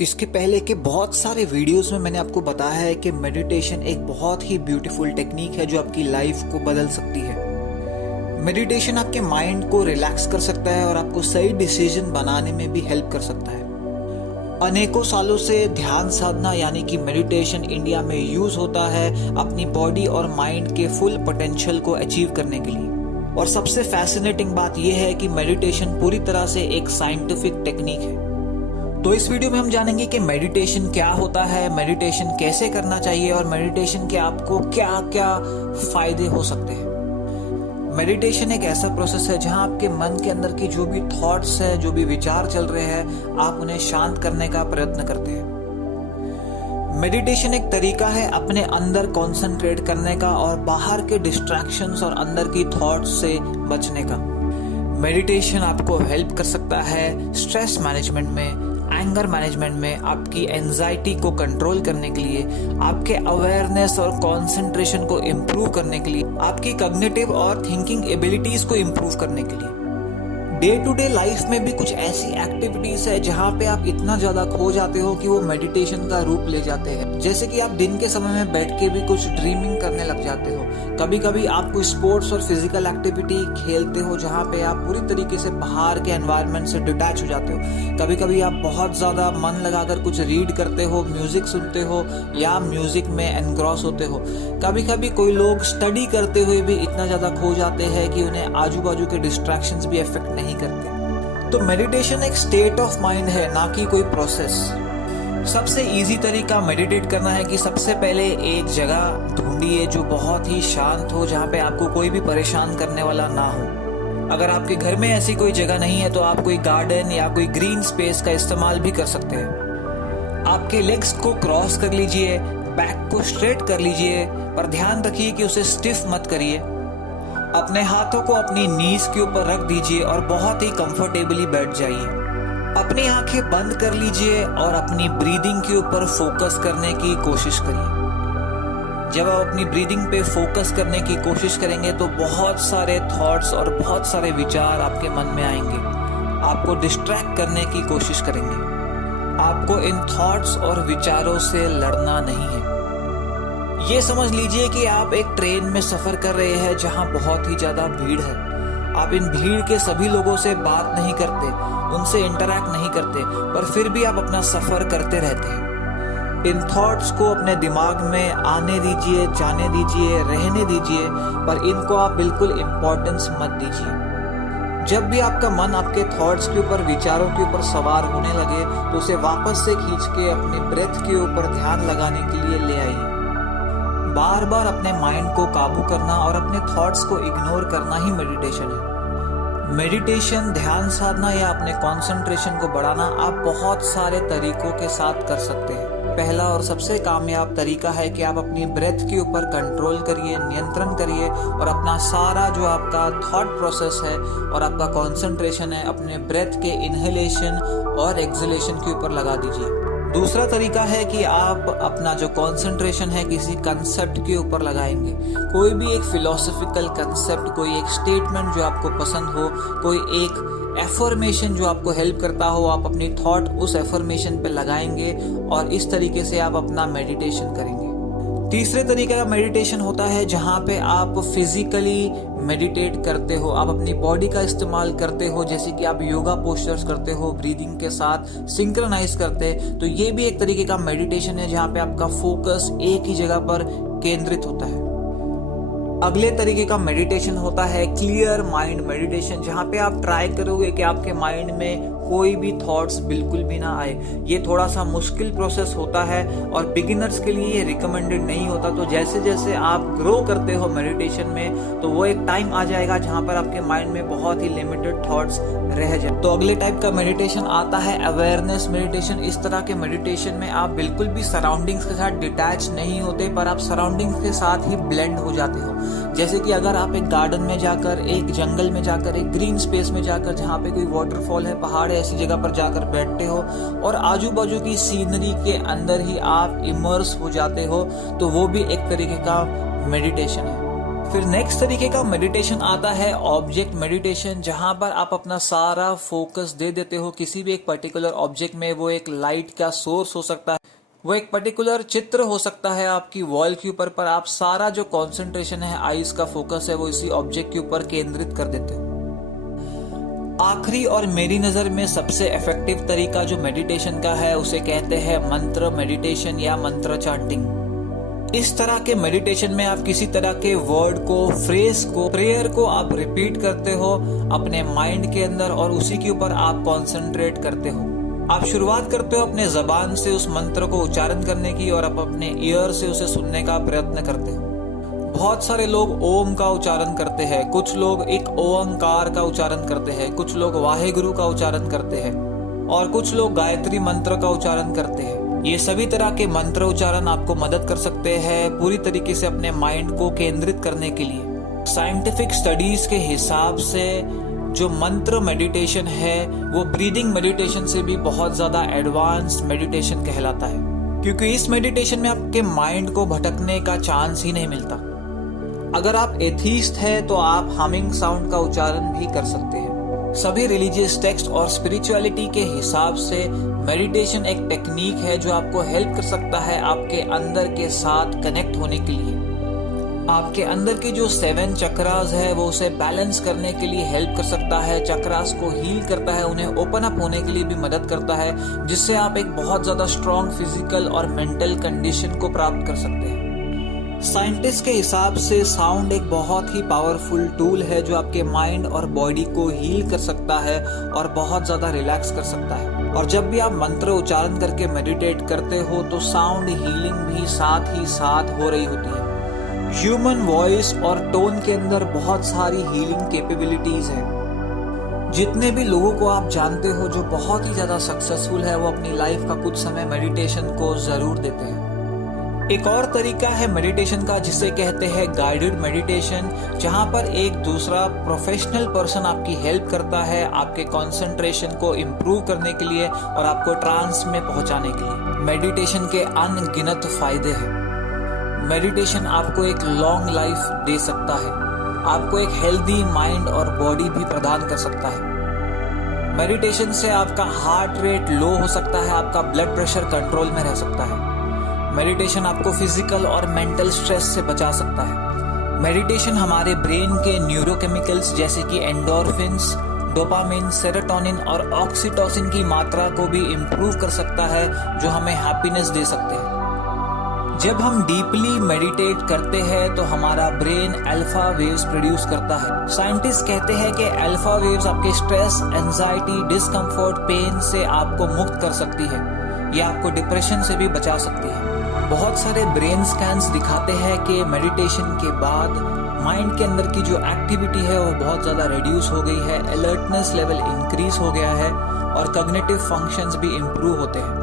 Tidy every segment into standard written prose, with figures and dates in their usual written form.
इसके पहले के बहुत सारे वीडियोस में मैंने आपको बताया है कि मेडिटेशन एक बहुत ही ब्यूटीफुल टेक्निक है जो आपकी लाइफ को बदल सकती है। मेडिटेशन आपके माइंड को रिलैक्स कर सकता है और आपको सही डिसीजन बनाने में भी हेल्प कर सकता है। अनेकों सालों से ध्यान साधना यानी कि मेडिटेशन इंडिया में यूज होता है अपनी बॉडी और माइंड के फुल पोटेंशियल को अचीव करने के लिए। और सबसे फैसिनेटिंग बात यह है कि मेडिटेशन पूरी तरह से एक साइंटिफिक टेक्निक है। तो इस वीडियो में हम जानेंगे कि मेडिटेशन क्या होता है, मेडिटेशन कैसे करना चाहिए और मेडिटेशन के आपको क्या क्या फायदे हो सकते हैं। मेडिटेशन एक ऐसा प्रोसेस है जहां आपके मन के अंदर की जो भी थॉट्स है, जो भी विचार चल रहे हैं, आप उन्हें शांत करने का प्रयत्न करते हैं। मेडिटेशन एक तरीका है अपने अंदर कंसंट्रेट करने का और बाहर के डिस्ट्रैक्शंस और अंदर की थॉट्स से बचने का। मेडिटेशन आपको हेल्प कर सकता है स्ट्रेस मैनेजमेंट में, एंगर मैनेजमेंट में, आपकी एंजाइटी को कंट्रोल करने के लिए, आपके अवेयरनेस और कंसंट्रेशन को इम्प्रूव करने के लिए, आपकी कॉग्निटिव और थिंकिंग एबिलिटीज को इम्प्रूव करने के लिए। डे टू डे लाइफ में भी कुछ ऐसी एक्टिविटीज है जहाँ पे आप इतना ज्यादा खो जाते हो कि वो मेडिटेशन का रूप ले जाते हैं। जैसे कि आप दिन के समय में बैठ के भी कुछ ड्रीमिंग करने लग जाते हो। कभी कभी आप कोई स्पोर्ट्स और फिजिकल एक्टिविटी खेलते हो जहाँ पे आप पूरी तरीके से बाहर के एनवायरनमेंट से डिटैच हो जाते हो। कभी कभी आप बहुत ज्यादा मन लगाकर कुछ रीड करते हो, म्यूजिक सुनते हो या म्यूजिक में एनग्रॉस होते हो। कभी कभी कोई लोग स्टडी करते हुए भी इतना ज्यादा खो जाते हैं कि उन्हें आजू बाजू के डिस्ट्रैक्शंस भी अफेक्ट नहीं करते। तो मेडिटेशन एक स्टेट ऑफ माइंड है, ना कि कोई प्रोसेस। सबसे इजी तरीका मेडिटेट करना है कि सबसे पहले एक जगह ढूंढिए जो बहुत ही शांत हो, जहाँ पे आपको कोई भी परेशान करने वाला ना हो। अगर आपके घर में ऐसी कोई जगह नहीं है तो आप कोई गार्डन या कोई ग्रीन स्पेस का इस्तेमाल भी कर सकते हैं। आपके लेग्स को क्रॉस कर लीजिए, बैक को स्ट्रेट कर लीजिए, पर ध्यान रखिए कि उसे स्टिफ मत करिए। अपने हाथों को अपनी नीज के ऊपर रख दीजिए और बहुत ही कंफर्टेबली बैठ जाइए। अपनी आंखें बंद कर लीजिए और अपनी ब्रीदिंग के ऊपर फोकस करने की कोशिश करिए। जब आप अपनी ब्रीदिंग पे फोकस करने की कोशिश करेंगे तो बहुत सारे थॉट्स और बहुत सारे विचार आपके मन में आएंगे, आपको डिस्ट्रैक्ट करने की कोशिश करेंगे। आपको इन थॉट्स और विचारों से लड़ना नहीं है। ये समझ लीजिए कि आप एक ट्रेन में सफर कर रहे हैं जहां बहुत ही ज्यादा भीड़ है। आप इन भीड़ के सभी लोगों से बात नहीं करते, उनसे इंटरैक्ट नहीं करते, पर फिर भी आप अपना सफर करते रहते हैं। इन थॉट्स को अपने दिमाग में आने दीजिए, जाने दीजिए, रहने दीजिए, पर इनको आप बिल्कुल इम्पोर्टेंस मत दीजिए। जब भी आपका मन आपके थॉट्स के ऊपर, विचारों के ऊपर सवार होने लगे तो उसे वापस से खींच के अपनी ब्रेथ के ऊपर ध्यान लगाने के लिए ले आइए। बार बार अपने माइंड को काबू करना और अपने थॉट्स को इग्नोर करना ही मेडिटेशन है। मेडिटेशन, ध्यान साधना या अपने कंसंट्रेशन को बढ़ाना आप बहुत सारे तरीकों के साथ कर सकते हैं। पहला और सबसे कामयाब तरीका है कि आप अपनी ब्रेथ के ऊपर कंट्रोल करिए, नियंत्रण करिए और अपना सारा जो आपका थॉट प्रोसेस है और आपका कंसंट्रेशन है अपने ब्रेथ के इनहेलेशन और एक्सहेलेशन के ऊपर लगा दीजिए। दूसरा तरीका है कि आप अपना जो कंसंट्रेशन है किसी कंसेप्ट के ऊपर लगाएंगे। कोई भी एक फिलोसॉफिकल कंसेप्ट, कोई एक स्टेटमेंट जो आपको पसंद हो, कोई एक एफर्मेशन जो आपको हेल्प करता हो, आप अपनी थॉट उस एफर्मेशन पे लगाएंगे और इस तरीके से आप अपना मेडिटेशन करेंगे। तीसरे तरीके का मेडिटेशन होता है जहाँ पे आप फिजिकली मेडिटेट करते हो, आप अपनी बॉडी का इस्तेमाल करते हो, जैसे कि आप योगा पोस्चर्स करते हो, ब्रीदिंग के साथ सिंक्रोनाइज करते। तो ये भी एक तरीके का मेडिटेशन है जहाँ पे आपका फोकस एक ही जगह पर केंद्रित होता है। अगले तरीके का मेडिटेशन होता है क्लियर माइंड मेडिटेशन, जहाँ पे आप ट्राई करोगे कि आपके माइंड में कोई भी थॉट्स बिल्कुल भी ना आए। ये थोड़ा सा मुश्किल प्रोसेस होता है और बिगिनर्स के लिए ये रिकमेंडेड नहीं होता। तो जैसे जैसे आप ग्रो करते हो मेडिटेशन में तो वो एक टाइम आ जाएगा जहाँ पर आपके माइंड में बहुत ही लिमिटेड थॉट्स रह जाए। तो अगले टाइप का मेडिटेशन आता है अवेयरनेस मेडिटेशन। इस तरह के मेडिटेशन में आप बिल्कुल भी सराउंडिंग्स के साथ डिटैच नहीं होते, पर आप सराउंडिंग्स के साथ ही ब्लेंड हो जाते हो। जैसे कि अगर आप एक गार्डन में जाकर, एक जंगल में जाकर, एक ग्रीन स्पेस में जाकर, जहाँ पे कोई वाटरफॉल है, पहाड़ है, ऐसी जगह पर जाकर बैठते हो और आजू बाजू की सीनरी के अंदर ही आप इमर्स हो जाते हो, तो वो भी एक तरीके का मेडिटेशन है। फिर नेक्स्ट तरीके का मेडिटेशन आता है ऑब्जेक्ट मेडिटेशन, जहां पर आप अपना सारा फोकस दे देते हो किसी भी एक पर्टिकुलर ऑब्जेक्ट में। वो एक लाइट का सोर्स हो सकता है, वो एक पर्टिकुलर चित्र हो सकता है आपकी वॉल के ऊपर, पर आप सारा जो कंसंट्रेशन है, आईज का फोकस है, वो इसी ऑब्जेक्ट के ऊपर केंद्रित कर देते हो। आखिरी और मेरी नजर में सबसे इफेक्टिव तरीका जो मेडिटेशन का है उसे कहते हैं मंत्र मेडिटेशन या मंत्र चांटिंग। इस तरह के मेडिटेशन में आप किसी तरह के वर्ड को, फ्रेज को, प्रेयर को आप रिपीट करते हो अपने माइंड के अंदर और उसी के ऊपर आप कंसंट्रेट करते हो। आप शुरुआत करते हो अपने जबान से उस मंत्र को उच्चारण करने की और आप अपने ईयर से उसे सुनने का प्रयत्न करते हो। बहुत सारे लोग ओम का उच्चारण करते हैं, कुछ लोग एक ओंकार का उच्चारण करते हैं, कुछ लोग वाहेगुरु का उच्चारण करते हैं और कुछ लोग गायत्री मंत्र का उच्चारण करते हैं। ये सभी तरह के मंत्र उच्चारण आपको मदद कर सकते हैं पूरी तरीके से अपने माइंड को केंद्रित करने के लिए। साइंटिफिक स्टडीज के हिसाब से जो मंत्र मेडिटेशन है वो ब्रीदिंग मेडिटेशन से भी बहुत ज्यादा एडवांस मेडिटेशन कहलाता है, क्योंकि इस मेडिटेशन में आपके माइंड को भटकने का चांस ही नहीं मिलता। अगर आप एथीस्ट है तो आप हमिंग साउंड का उच्चारण भी कर सकते हैं। सभी रिलीजियस टेक्स्ट और स्पिरिचुअलिटी के हिसाब से मेडिटेशन एक टेक्निक है जो आपको हेल्प कर सकता है आपके अंदर के साथ कनेक्ट होने के लिए। आपके अंदर के जो 7 चक्रास है वो उसे बैलेंस करने के लिए हेल्प कर सकता है, चक्रास को हील करता है, उन्हें ओपन अप होने के लिए भी मदद करता है, जिससे आप एक बहुत ज्यादा स्ट्रॉन्ग फिजिकल और मेंटल कंडीशन को प्राप्त कर सकते हैं। साइंटिस्ट के हिसाब से साउंड एक बहुत ही पावरफुल टूल है जो आपके माइंड और बॉडी को हील कर सकता है और बहुत ज्यादा रिलैक्स कर सकता है। और जब भी आप मंत्र उच्चारण करके मेडिटेट करते हो तो साउंड हीलिंग भी साथ ही साथ हो रही होती है। ह्यूमन वॉइस और टोन के अंदर बहुत सारी हीलिंग कैपेबिलिटीज है। जितने भी लोगों को आप जानते हो जो बहुत ही ज्यादा सक्सेसफुल है, वो अपनी लाइफ का कुछ समय मेडिटेशन को जरूर देते हैं। एक और तरीका है मेडिटेशन का जिसे कहते हैं गाइडेड मेडिटेशन, जहां पर एक दूसरा प्रोफेशनल पर्सन आपकी हेल्प करता है आपके कंसंट्रेशन को इम्प्रूव करने के लिए और आपको ट्रांस में पहुंचाने के लिए। मेडिटेशन के अनगिनत फायदे हैं। मेडिटेशन आपको एक लॉन्ग लाइफ दे सकता है, आपको एक हेल्दी माइंड और बॉडी भी प्रदान कर सकता है। मेडिटेशन से आपका हार्ट रेट लो हो सकता है, आपका ब्लड प्रेशर कंट्रोल में रह सकता है। मेडिटेशन आपको फिजिकल और मेंटल स्ट्रेस से बचा सकता है। मेडिटेशन हमारे ब्रेन के न्यूरोकेमिकल्स जैसे कि एंडोर्फिन्स, डोपामिन, सेरोटोनिन और ऑक्सीटोसिन की मात्रा को भी इम्प्रूव कर सकता है, जो हमें हैप्पीनेस दे सकते हैं। जब हम डीपली मेडिटेट करते हैं तो हमारा ब्रेन अल्फा वेव्स प्रोड्यूस करता है। साइंटिस्ट कहते हैं कि अल्फा वेव्स आपके स्ट्रेस, एंजाइटी, डिस्कम्फर्ट, पेन से आपको मुक्त कर सकती है। यह आपको डिप्रेशन से भी बचा सकती है। बहुत सारे ब्रेन स्कैन्स दिखाते हैं कि मेडिटेशन के बाद माइंड के अंदर की जो एक्टिविटी है वो बहुत ज़्यादा रिड्यूस हो गई है, अलर्टनेस लेवल इंक्रीज हो गया है और कॉग्निटिव फंक्शंस भी इम्प्रूव होते हैं।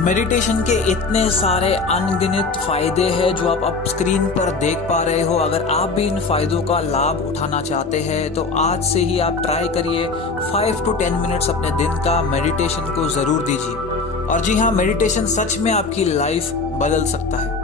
मेडिटेशन के इतने सारे अनगिनत फायदे हैं जो आप अब स्क्रीन पर देख पा रहे हो। अगर आप भी इन फायदों का लाभ उठाना चाहते हैं तो आज से ही आप ट्राई करिए। 5 to 10 मिनट्स अपने दिन का मेडिटेशन को जरूर दीजिए। और जी हाँ, मेडिटेशन सच में आपकी लाइफ बदल सकता है।